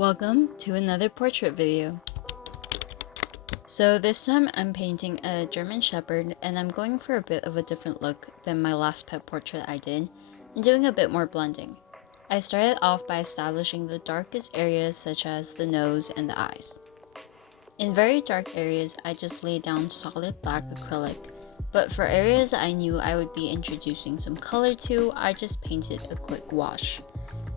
Welcome to another portrait video. So this time I'm painting a German Shepherd and I'm going for a bit of a different look than my last pet portrait I did and doing a bit more blending. I started off by establishing the darkest areas such as the nose and the eyes. In very dark areas I just laid down solid black acrylic, but for areas I knew I would be introducing some color to, I just painted a quick wash.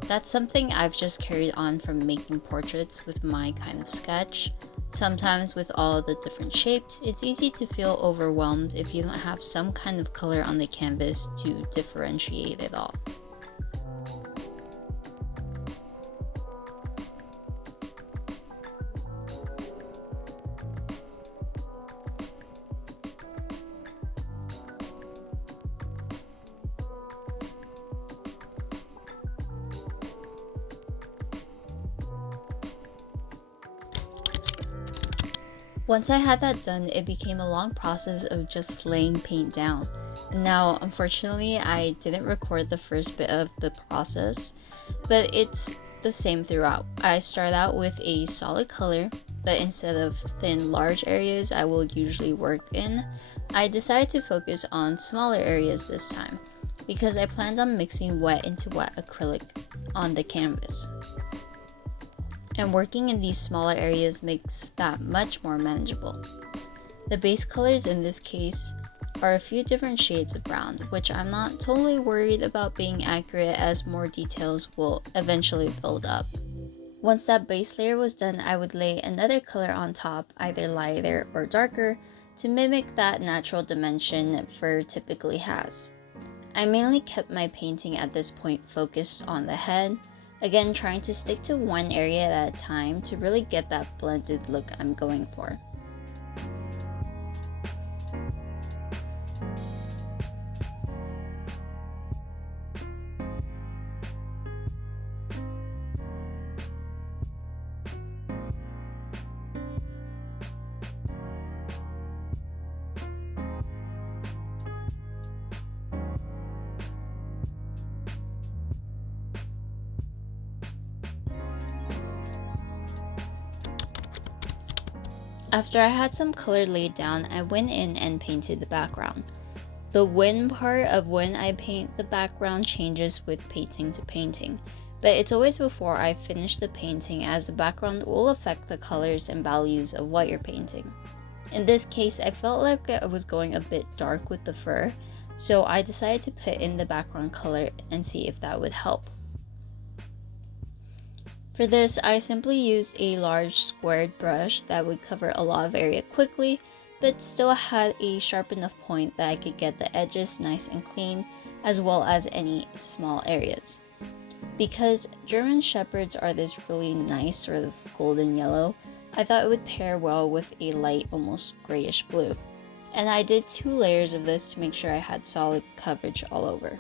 That's something I've just carried on from making portraits with my kind of sketch. Sometimes with all the different shapes, it's easy to feel overwhelmed if you don't have some kind of color on the canvas to differentiate it all. Once I had that done, it became a long process of just laying paint down. Now, unfortunately, I didn't record the first bit of the process, but it's the same throughout. I start out with a solid color, but instead of thin, large areas I will usually work in, I decided to focus on smaller areas this time, because I planned on mixing wet into wet acrylic on the canvas. And working in these smaller areas makes that much more manageable. The base colors in this case are a few different shades of brown, which I'm not totally worried about being accurate as more details will eventually build up. Once that base layer was done, I would lay another color on top, either lighter or darker, to mimic that natural dimension fur typically has. I mainly kept my painting at this point focused on the head, again trying to stick to one area at a time to really get that blended look I'm going for. After I had some color laid down, I went in and painted the background. The when part of when I paint the background changes with painting to painting, but it's always before I finish the painting as the background will affect the colors and values of what you're painting. In this case, I felt like I was going a bit dark with the fur, so I decided to put in the background color and see if that would help. For this, I simply used a large squared brush that would cover a lot of area quickly, but still had a sharp enough point that I could get the edges nice and clean, as well as any small areas. Because German Shepherds are this really nice sort of golden yellow, I thought it would pair well with a light, almost grayish blue. And I did 2 layers of this to make sure I had solid coverage all over.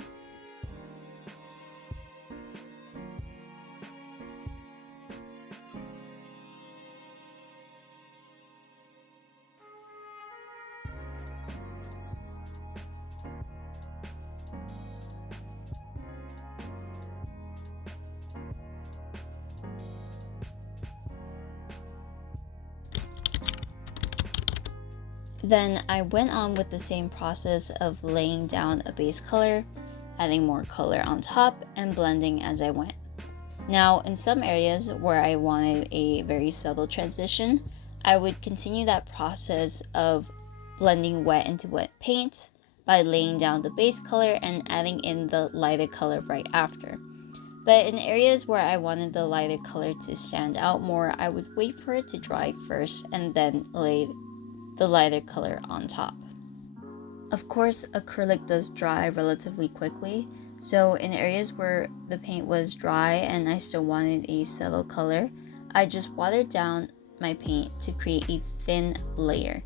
Then I went on with the same process of laying down a base color, adding more color on top, and blending as I went. Now, in some areas where I wanted a very subtle transition, I would continue that process of blending wet into wet paint by laying down the base color and adding in the lighter color right after. But in areas where I wanted the lighter color to stand out more, I would wait for it to dry first and then lay the lighter color on top. Of course, acrylic does dry relatively quickly, so in areas where the paint was dry and I still wanted a subtle color, I just watered down my paint to create a thin layer.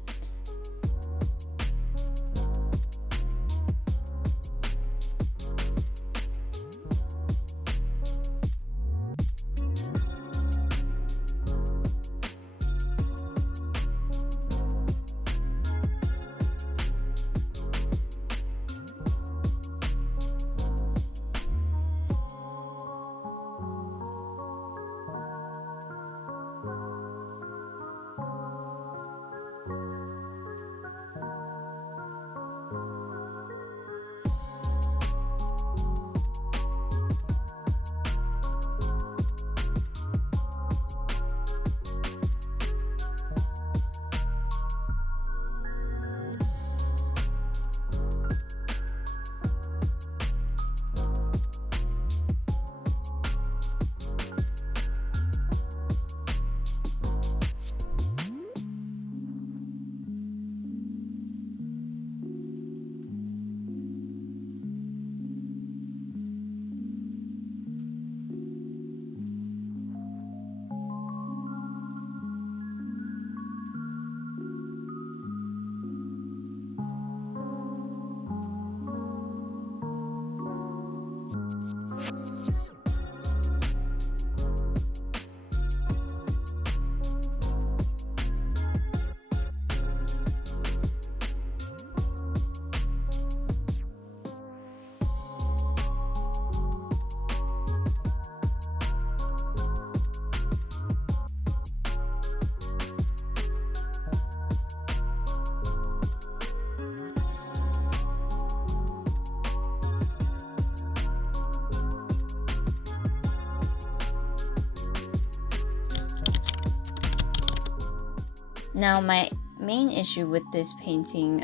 Now, my main issue with this painting,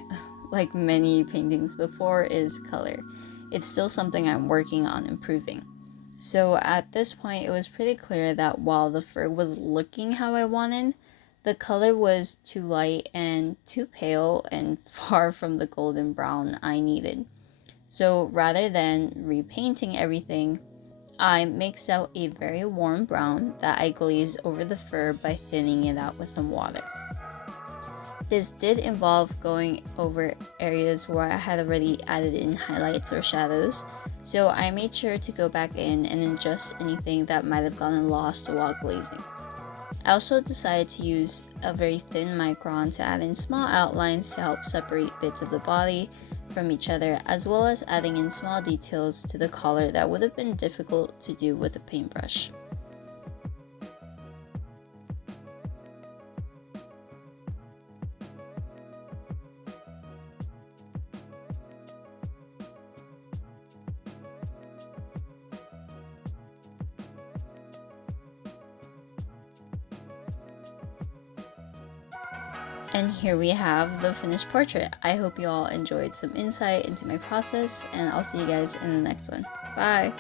like many paintings before, is color. It's still something I'm working on improving. So at this point, it was pretty clear that while the fur was looking how I wanted, the color was too light and too pale and far from the golden brown I needed. So rather than repainting everything, I mixed out a very warm brown that I glazed over the fur by thinning it out with some water. This did involve going over areas where I had already added in highlights or shadows, so I made sure to go back in and adjust anything that might have gotten lost while glazing. I also decided to use a very thin micron to add in small outlines to help separate bits of the body from each other, as well as adding in small details to the collar that would have been difficult to do with a paintbrush. And here we have the finished portrait. I hope you all enjoyed some insight into my process, and I'll see you guys in the next one. Bye!